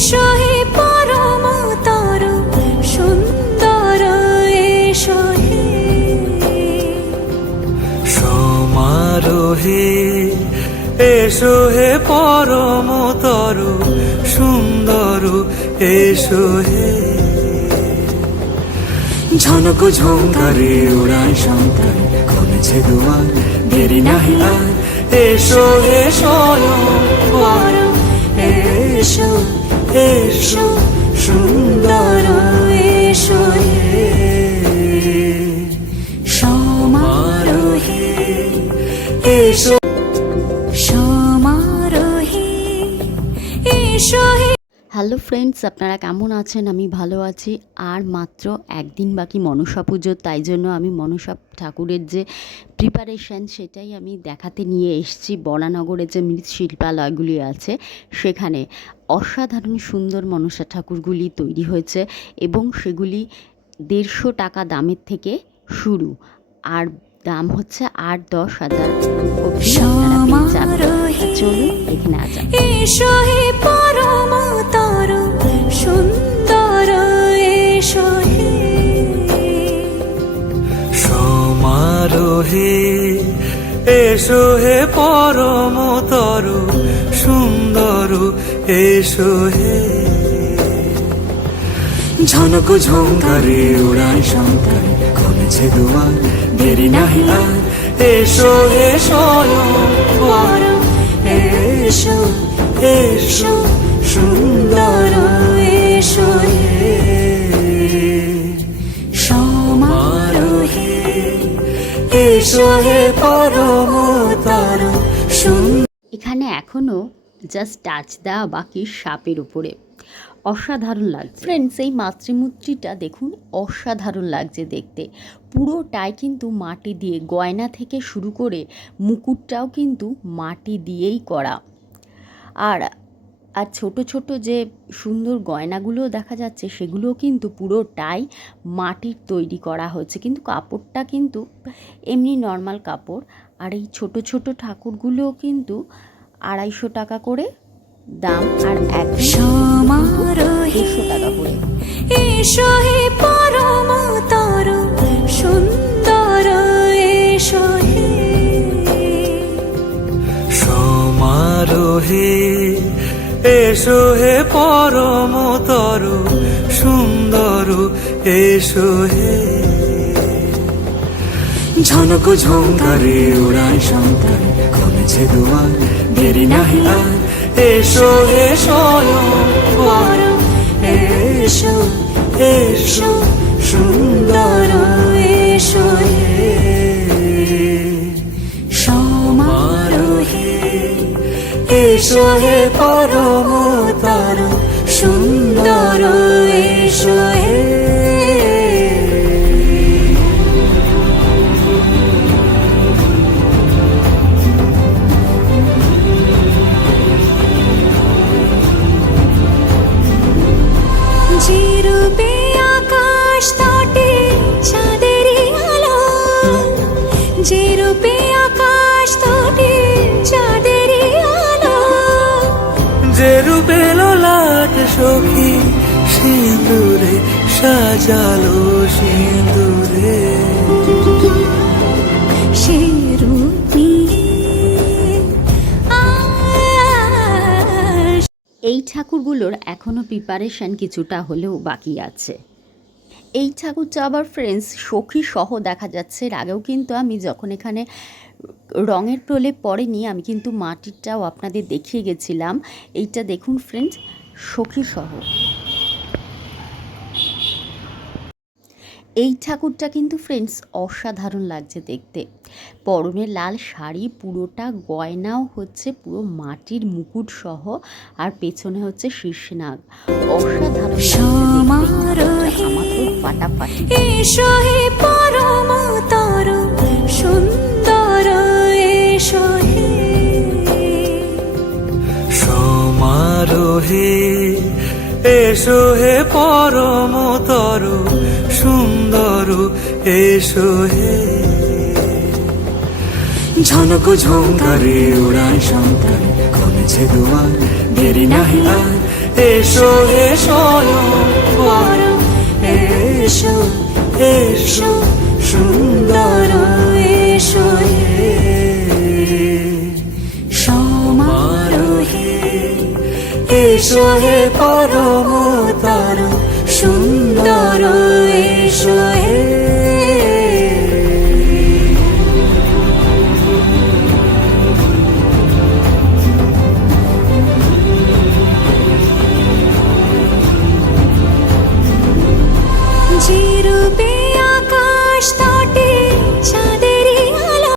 এসো হে পরম তর সুন্দর এসো হে সমারোহে এসো হে পরমতর সুন্দর এসো হে ঝনক ঝঙ্কারে ওড়ায় শঙ্কর খুলেছে দুয়ার দেরি নাহি আর এসো হে স্বয়ং এসো। সমারোহে এসো হ্যালো ফ্রেন্ডস আপনারা কেমন আছেন? আমি ভালো আছি। আর মাত্র একদিন বাকি মনসা পুজোর তাই জন্য আমি মনসা ঠাকুরের যে প্রিপারেশান সেটাই আমি দেখাতে নিয়ে এসেছি। বরানগরে যে মৃৎশিল্পালয়গুলি আছে সেখানে অসাধারণ সুন্দর মনসা ঠাকুরগুলি তৈরি হয়েছে এবং সেগুলি দেড়শো টাকা দামের থেকে শুরু। আর দাম হচ্ছে আট দশ হাজার। সমারোহে নেওয়া যাক এসো হে পরম তর সুন্দর এসো হে। ঝনক ঝঙ্কারে ওড়ায় শঙ্কর। খুলেছে দুয়ার, দেরি নাহি আর। এসো বর, এসো এসো, সুন্দর, এসো হে এসো এখানে এখনও জাস্ট টাচ দেওয়া বাকি সাপের উপরে। অসাধারণ লাগছে। ফ্রেন্ডস এই মাতৃমূর্তিটা দেখুন, অসাধারণ লাগছে দেখতে। পুরোটাই কিন্তু মাটি দিয়ে, গয়না থেকে শুরু করে মুকুটটাও কিন্তু মাটি দিয়েই করা। আর আর ছোট ছোট যে সুন্দর গয়নাগুলো দেখা যাচ্ছে, সেগুলোও কিন্তু পুরোটাই মাটির তৈরি করা হচ্ছে। কিন্তু কাপড়টা কিন্তু এমনি নর্মাল কাপড়। আর এই ছোট ছোট ঠাকুরগুলোও কিন্তু আড়াইশো টাকা করে দাম আর এক সমারোহে দেড়শো টাকা করে। এসো হে পরম তর সুন্দর এসো হে। সমারোহে এসো হে পরমতর সুন্দর এসো হে। ঝনক ঝঙ্কারে ওড়ায় শঙ্কর খুলেছে দুয়ার দেরি নাহি আর। এসো এসো এসো এসো সুন্দর এসো সমারোহে এসো হে পরমতর সুন্দর এসো সখী সিঁদুরে সাজালো সিঁদুরে। এই ঠাকুরগুলোর এখনও প্রিপারেশান কিছুটা হলেও বাকি আছে। এই ঠাকুরটা আবার ফ্রেন্ডস সখী সহ দেখা যাচ্ছে। এর আগেও কিন্তু আমি যখন এখানে রঙের প্রলেপ পড়েনি আমি কিন্তু মাটিরটাও আপনাদের দেখিয়ে গেছিলাম। এইটা দেখুন ফ্রেন্ডস সখী সহ এই ঠাকুরটা কিন্তু ফ্রেন্ডস অসাধারণ লাগছে দেখতে। পরনে লাল শাড়ি পুরোটা গয়নাও হচ্ছে পুরো মাটির মুকুট সহ আর পেছনে হচ্ছে শীর্ষনাগ অসাধারণ আমার তো ফাটাফাটি সুন্দর সমারোহে এসো হে পরমতর সুন্দর এসো হে। ঝনক ঝঙ্কারে ওড়ায় শঙ্কর খুলেছে দুয়ার, দেরি নাহি আর। এসো হে স্বয়ং এসো এসো, সুন্দর। এসো পরম তার সুন্দর ঈশ্বর।